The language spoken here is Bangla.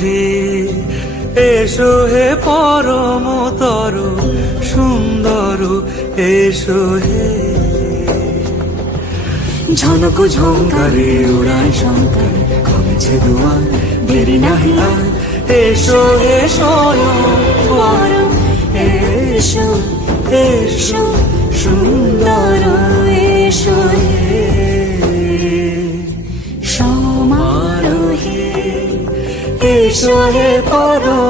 হে এসো হে পরম তর সুন্দর এসো হে। ঝনক ঝঙ্কারে উড়ায় শঙ্কর কমেছে দুয়ার দেরি নাহি আর। এসো হে স্বয়ং এসো হে পরম